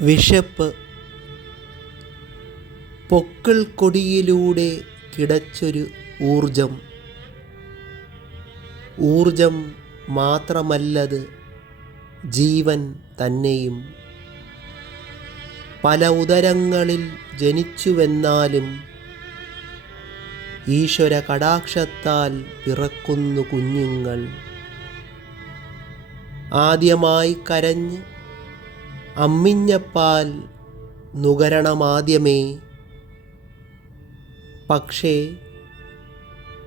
വിശപ്പ് പൊക്കിൾ കൊടിയിലൂടെ കിടച്ചൊരു ഊർജം മാത്രമല്ലത്, ജീവൻ തന്നെയും. പല ഉദരങ്ങളിൽ ജനിച്ചുവെന്നാലും ഈശ്വര കടാക്ഷത്താൽ പിറക്കുന്നു കുഞ്ഞുങ്ങൾ. ആദ്യമായി കരഞ്ഞ് അമ്മിഞ്ഞപ്പാൽ നുകരണമാദ്യമേ. പക്ഷേ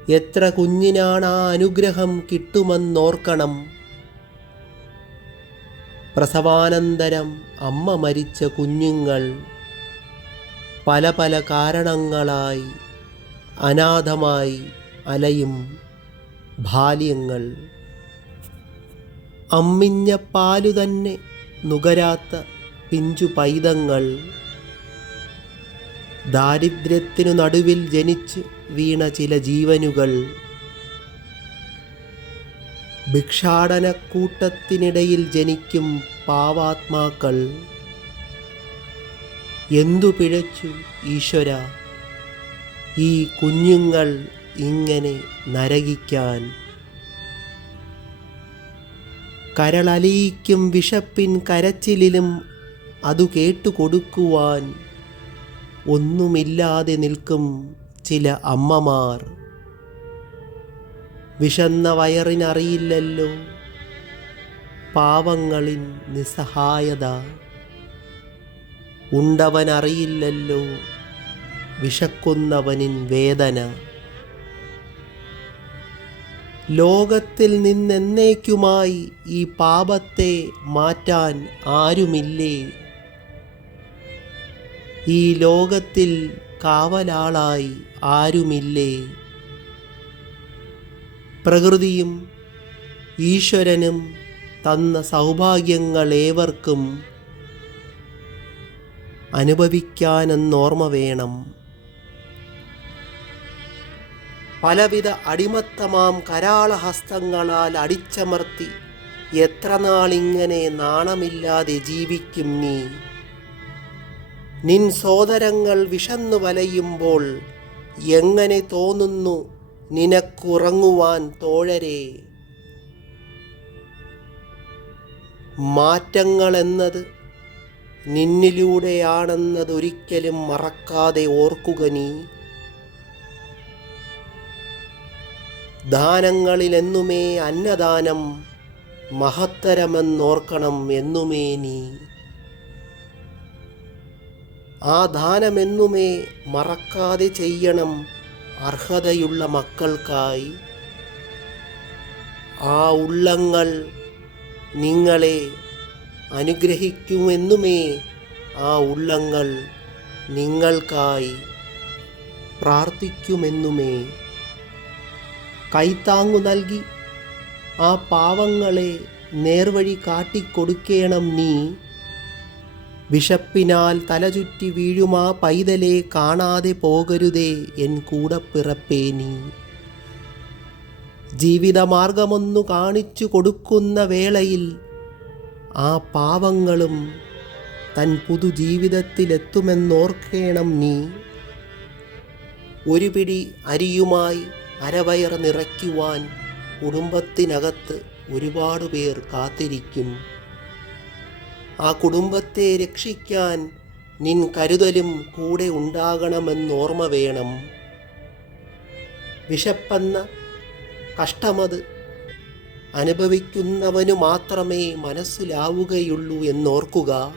എത്ര കുഞ്ഞിനാണ് ആ അനുഗ്രഹം കിട്ടുമെന്നോർക്കണം. പ്രസവാനന്തരം അമ്മ മരിച്ച കുഞ്ഞുങ്ങൾ പല പല കാരണങ്ങളായി അനാഥമായി അലയും ബാല്യങ്ങൾ. അമ്മിഞ്ഞപ്പാലു തന്നെ നുകരാത്ത പിഞ്ചു പൈതങ്ങൾ, ദാരിദ്ര്യത്തിനു നടുവിൽ ജനിച്ച് വീണ ചില ജീവനുകൾ, ഭിക്ഷാടനക്കൂട്ടത്തിനിടയിൽ ജനിക്കും പാവാത്മാക്കൾ. എന്തു പിഴച്ചു ഈശ്വര ഈ കുഞ്ഞുങ്ങൾ ഇങ്ങനെ നരകിക്കാൻ? കരളലിയിക്കും വിശപ്പിൻ കരച്ചിലിലും അതു കേട്ടുകൊടുക്കുവാൻ ഒന്നുമില്ലാതെ നിൽക്കും ചില അമ്മമാർ. വിശന്ന വയറിനറിയില്ലല്ലോ പാവങ്ങളിൻ നിസ്സഹായത. ഉണ്ടവനറിയില്ലല്ലോ വിശക്കുന്നവനിൻ വേദന. ലോകത്തിൽ നിന്നെന്നേക്കുമായി ഈ പാപത്തെ മാറ്റാൻ ആരുമില്ലേ? ഈ ലോകത്തിൽ കാവലാളായി ആരുമില്ലേ? പ്രകൃതിയും ഈശ്വരനും തന്ന സൗഭാഗ്യങ്ങളേവർക്കും അനുഭവിക്കാനെന്നോർമ്മ വേണം. പലവിധ അടിമത്തമാം കരാളഹസ്തങ്ങളാൽ അടിച്ചമർത്തി എത്ര നാളിങ്ങനെ നാണമില്ലാതെ ജീവിക്കും നീ? നിൻ സോദരങ്ങൾ വിശന്നു വലയുമ്പോൾ എങ്ങനെ തോന്നുന്നു നിനക്കുറങ്ങുവാൻ തോഴരേ? മാറ്റങ്ങളെന്നത് നിന്നിലൂടെയാണെന്നതൊരിക്കലും മറക്കാതെ ഓർക്കുക നീ. ദാനങ്ങളിലെന്നുമേ അന്നദാനം മഹത്തരമെന്നോർക്കണം എന്നുമേ നീ. ആ ദാനമെന്നുമേ മറക്കാതെ ചെയ്യണം അർഹതയുള്ള മക്കൾക്കായി. ആ ഉള്ളങ്ങൾ നിങ്ങളെ അനുഗ്രഹിക്കുമെന്നുമേ ആ ഉള്ളങ്ങൾ നിങ്ങൾക്കായി പ്രാർത്ഥിക്കുമെന്നുമേ. കൈത്താങ്ങു നൽകി ആ പാവങ്ങളെ നേർവഴി കാട്ടിക്കൊടുക്കേണം നീ. വിശപ്പിനാൽ തലചുറ്റി വീഴുമാ പൈതലെ കാണാതെ പോകരുതേ എൻ കൂടപ്പിറപ്പേ നീ. ജീവിതമാർഗമൊന്നു കാണിച്ചു കൊടുക്കുന്ന വേളയിൽ ആ പാവങ്ങളും തൻ പുതുജീവിതത്തിലെത്തുമെന്നോർക്കേണം നീ. ഒരു പിടി അരിയുമായി അരവയർ നിറയ്ക്കുവാൻ കുടുംബത്തിനകത്ത് ഒരുപാട് പേർ കാത്തിരിക്കും. ആ കുടുംബത്തെ രക്ഷിക്കാൻ നിൻ കരുതലും കൂടെ ഉണ്ടാകണമെന്നോർമ്മ വേണം. വിശപ്പെന്ന കഷ്ടമത് അനുഭവിക്കുന്നവനു മാത്രമേ മനസ്സിലാവുകയുള്ളൂ എന്നോർക്കുക.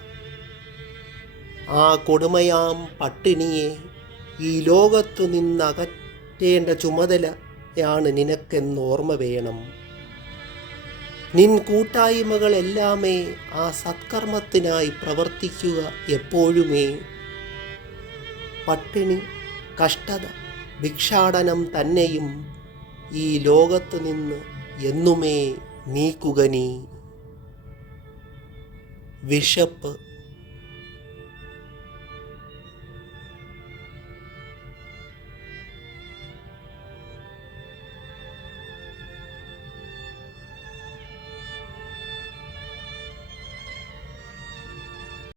ആ കൊടുമയാം പട്ടിണിയെ ഈ ലോകത്തു നിന്നകറ്റേണ്ട ചുമതലയാണ് നിനക്കെന്നോർമ്മ വേണം. നിൻ കൂട്ടായ്മകളെല്ലാമേ ആ സത്കർമ്മത്തിനായി പ്രവർത്തിക്കുക എപ്പോഴുമേ. പട്ടിണി, കഷ്ടത, ഭിക്ഷാടനം തന്നെയും ഈ ലോകത്തു നിന്ന് എന്നുമേ നീക്കുക നീ. വിശപ്പ്